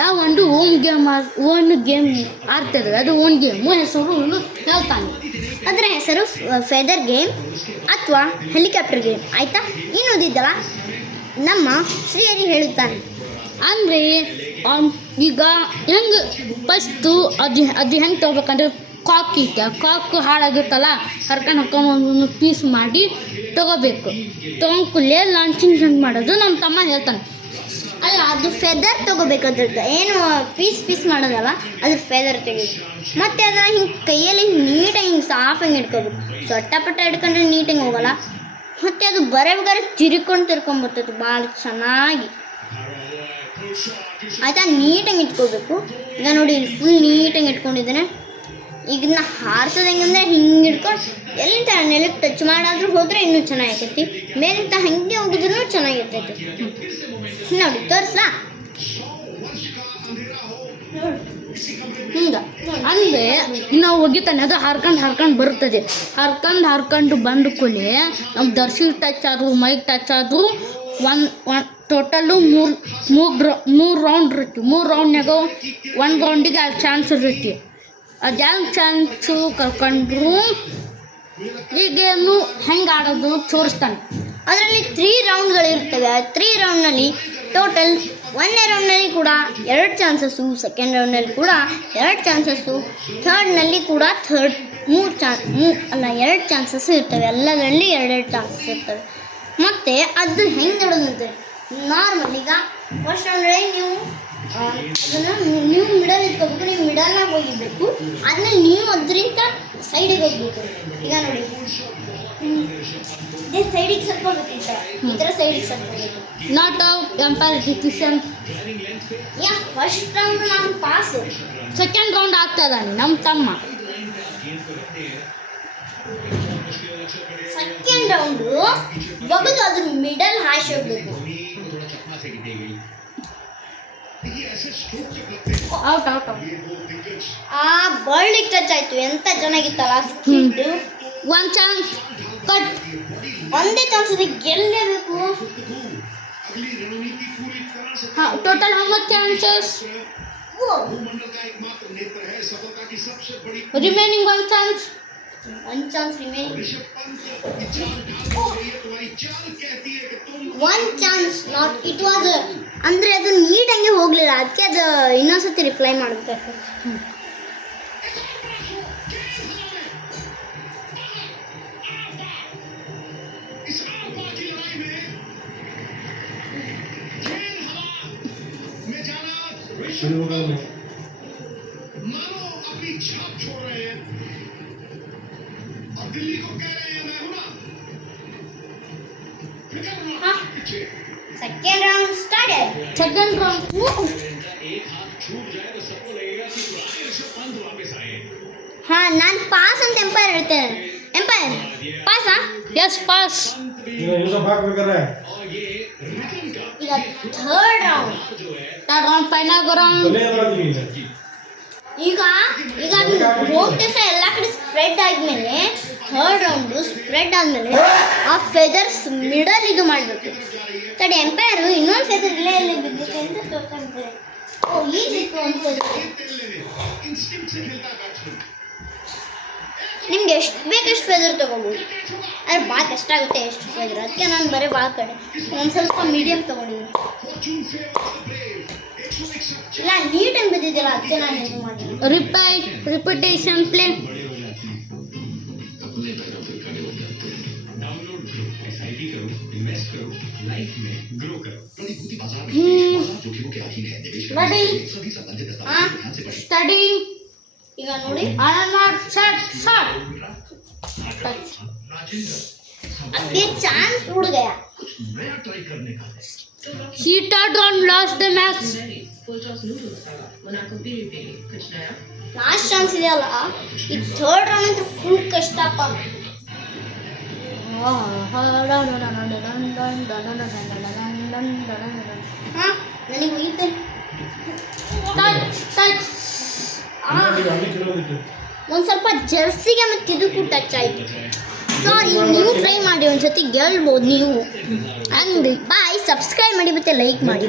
ನಾವು ಒಂದು ಗೇಮ್ ಆಡ್ತಿರೋದು ಅದು ಓನ್ ಗೇಮು ಹೆಸರು ಹೇಳ್ತಾನೆ. ಅದರ ಹೆಸರು ಫೆದರ್ ಗೇಮ್ ಅಥವಾ ಹೆಲಿಕಾಪ್ಟರ್ ಗೇಮ್. ಆಯಿತಾ? ಇನ್ನೊಂದಿದ್ದಲ್ಲ ನಮ್ಮ ಶ್ರೀಹರಿ ಹೇಳುತ್ತಾನೆ. ಅಂದರೆ ಈಗ ಹೆಂಗೆ ಫಸ್ಟು ಅದು ಹೆಂಗೆ ತೊಗೋಬೇಕಂದ್ರೆ ಕಾಕು ಹಾಳಾಗಿರ್ತಲ್ಲ ಹರ್ಕೊಂಡು ಪೀಸ್ ಮಾಡಿ ತೊಗೋಬೇಕು. ತೊಗೊಂಡ್ಕೂಡಲೇ ಲಾಂಚಿಂಗ್ ಹೆಂಗೆ ಮಾಡೋದು ನಮ್ಮ ತಮ್ಮ ಹೇಳ್ತಾನೆ. ಅಲ್ಲ, ಅದು ಫೆದರ್ ತೊಗೋಬೇಕಾದ್ರದ್ದು ಏನು ಪೀಸ್ ಮಾಡೋದಲ್ಲ, ಅದ್ರ ಫೆದರ್ ತೆಗಿಬೇಕು. ಮತ್ತು ಅದನ್ನು ಹಿಂಗೆ ಕೈಯಲ್ಲಿ ನೀಟಾಗಿ ಹಿಂಗೆ ಸಾಫಾಗಿ ಇಟ್ಕೋಬೇಕು. ಸೊಟ್ಟಪಟ್ಟ ಹಿಡ್ಕೊಂಡ್ರೆ ನೀಟಾಗಿ ಹೋಗಲ್ಲ. ಮತ್ತು ಅದು ಬರಬೇಕಾದ್ರೆ ತಿರ್ಕೊಂಬರ್ತೈತೆ ಭಾಳ ಚೆನ್ನಾಗಿ. ಆಯಿತಾ? ನೀಟಾಗಿ ಇಟ್ಕೋಬೇಕು. ಈಗ ನೋಡಿ ಇಲ್ಲಿ ಫುಲ್ ನೀಟಾಗಿ ಇಟ್ಕೊಂಡಿದ್ದೇನೆ. ಈಗ ಇದನ್ನ ಹಾರಿಸೋದು ಹೆಂಗಂದರೆ ಹಿಂಗೆ ಇಟ್ಕೊಂಡು ಎಲ್ಲಿಂದ ನೆಲಕ್ಕೆ ಟಚ್ ಮಾಡಾದ್ರೂ ಹೋದರೆ ಇನ್ನೂ ಚೆನ್ನಾಗಿರ್ತೈತಿ. ಮೇಲಿಂದ ಹಾಗೆ ಹೋಗಿದ್ರೂ ಚೆನ್ನಾಗಿರ್ತೈತಿ. ನೋಡಿ ತೋರಿಸ್ಲಾ? ಹಿಂಗೆ ಅಂದರೆ ನಾವು ಒಗಿತಾನೆ ಅದು ಹಾರ್ಕೊಂಡು ಬರುತ್ತದೆ. ಹಾರ್ಕೊಂಡು ಬಂದ ಕೂಡಲೇ ನಮ್ಮ ದರ್ಶಿ ಟಚ್ ಆದರೂ ಮೈಕ್ ಟಚ್ ಆದರೂ ಒಂದು ಟೋಟಲ್ಲು ಮೂರು ರೌಂಡ್ ಇರುತ್ತೆ. 3 ರೌಂಡ್ನಾಗ 1 ರೌಂಡಿಗೆ ಅಲ್ಲಿ ಚಾನ್ಸ್ ಇರ್ತೈತಿ. ಅದು ಯಾವ ಚಾನ್ಸು ಕರ್ಕೊಂಡ್ರು ಈ ಗೇಮು ಹೆಂಗೆ ಆಡೋದು ತೋರಿಸ್ತಾನೆ. ಅದರಲ್ಲಿ 3 ರೌಂಡ್ಗಳಿರ್ತವೆ. ಆ 3 ರೌಂಡ್ನಲ್ಲಿ ಟೋಟಲ್ 1ನೇ ರೌಂಡ್ನಲ್ಲಿ ಕೂಡ 2 ಚಾನ್ಸಸ್ಸು, ಸೆಕೆಂಡ್ ರೌಂಡ್ನಲ್ಲಿ ಕೂಡ 2 ಚಾನ್ಸಸ್ಸು, ಥರ್ಡ್ನಲ್ಲಿ ಕೂಡ 2 ಚಾನ್ಸಸ್ ಇರ್ತವೆ. ಎಲ್ಲದರಲ್ಲಿ 2 ಚಾನ್ಸಸ್ ಇರ್ತವೆ. ಮತ್ತು ಅದು ಹೆಂಗೆ ಆಡೋದಂತೆ ನಾರ್ಮಲ್. ಈಗ ಫಸ್ಟ್ ರೌಂಡ್ರಲ್ಲಿ ನೀವು ಮಿಡಲ್ ಇಟ್ಕೋಬೇಕು. ನೀವು ಮಿಡಲ್ನಾಗ ಹೋಗಿರ್ಬೇಕು. ಆದ್ಮೇಲೆ ನೀವು ಅದರಿಂದ ಸೈಡಿಗೆ ಹೋಗ್ಬೇಕು. ಈಗ ನೋಡಿ ಇದೇ ಸೈಡಿಗೆ ಸರ್ಕೋಬೇಕು. ಈ ಥರ ಸೈಡಿಗೆ ಸರ್ಕೋಬೇಕು. Not out umpire decision. First round ನಾವು ಪಾಸು. ಸೆಕೆಂಡ್ ರೌಂಡ್ ಆಗ್ತದಾನೆ ನಮ್ಮ ತಮ್ಮ. ಸೆಕೆಂಡ್ ರೌಂಡು ಬಗ್ದು ಅದ್ರ ಮಿಡಲ್ ಹಾಶ್ ಹೋಗ್ಬೇಕು. ಔಟ್. ಆ ಬರ್ಲಿಗೆ ಟಚ್ ಆಯ್ತು. ಎಂತ ಚೆನ್ನಾಗಿತ್ತಲ್ಲ ಸ್ಕಿಡ್. 1 chance cut. ಒಂದೇ ಚಾನ್ಸ್ ಇದೆ, ಗೆಲ್ಲಲೇಬೇಕು. Total 9 chances. Remaining 1 chance. 1 chance remaining. 1 chance not it was. ಅಂದರೆ ಅದು ನೀಟಂಗೆ ಹೋಗಲಿಲ್ಲ. ಅದಕ್ಕೆ ಅದು ಇನ್ನೊಂದ್ಸತಿ ರಿಪ್ಲೈ ಮಾಡಬೇಕು. Second round started. Second round ಹಾಂ, ನಾನು ಪಾಸ್ ಅಂತ ಎಂಪೈರ್ ಹೇಳ್ತೇನೆ. ಎಂಪೈರ್ ಪಾಸಾ? Yes, pass. ಈಗ ಥರ್ಡ್ ರೌಂಡ್ ಫೈನಲ್ ರೌಂಡ್. ಈಗ ಹೋಗ್ತಾ ಎಲ್ಲ ಕಡೆ ಸ್ಪ್ರೆಡ್ ಆದಮೇಲೆ ಥರ್ಡ್ ರೌಂಡು ಸ್ಪ್ರೆಡ್ ಆದಮೇಲೆ ಆ ಫೆದರ್ಸ್ ಮಿಡಲ್ ಇದು ಮಾಡಬೇಕು. ತಡೆ, ಎಂಪೈರು ಇನ್ನೊಂದು ಫೆದರ್ ಇಲ್ಲೇ ಎಲ್ಲಿ ಬಿದ್ದಿದೆ ಅಂತ ತೋರ್ಸ್ಕೊಂತಾರೆ. ಓ, ಈಗಿತ್ತು ಅಂತ. ನಿಮ್ಗೆ ಎಷ್ಟು ಬೇಕಷ್ಟು ಫೆದರ್ ತೊಗೋಬೋದು. ಆದರೆ ಭಾಳ ಕಷ್ಟ ಆಗುತ್ತೆ ಎಷ್ಟು ಫೆದರ್. ಅದಕ್ಕೆ ನಾನು ಬರೀ ಭಾಳ ಕಡೆ ಒಂದು ಸ್ವಲ್ಪ ಮೀಡಿಯಮ್ ತೊಗೊಂಡಿದ್ದೀನಿ. ಇಲ್ಲ, ನೀಟಾಗಿ ಬಿದ್ದಿದ್ದಿಲ್ಲ, ಅದಕ್ಕೆ ನಾನು ಇದು ಮಾಡಿದ್ದೀನಿ. Repetition play. ಸ್ಟಡಿ. ಈಗ ನೋಡಿ ಅದೇ ಚಾನ್ಸ್ उड़ गया. He turned on lost the match. Last chance ಇದೆಯಲ್ಲ, ಈ ಥರ್ಡ್ ರೌಂಡ್ ಅಂತೂ ಫುಲ್ ಕಷ್ಟಪ್ಪ. ಹಾಂ, ನನಗೆ ಹೋಗಿದ್ದೆ. ಒಂದು ಸ್ವಲ್ಪ ಜರ್ಸಿಗೆ ಮತ್ತು ಇದಕ್ಕೂ ಟಚ್ ಆಯಿತು. ಸಾರಿ, ನೀವು ಟ್ರೈ ಮಾಡಿ ಒಂದ್ಸತಿ ಗೆಲ್ಬೋದು ನೀವು. ಹಂಗೆ ಬಾಯ್, ಸಬ್ಸ್ಕ್ರೈಬ್ ಮಾಡಿ ಮತ್ತು ಲೈಕ್ ಮಾಡಿ.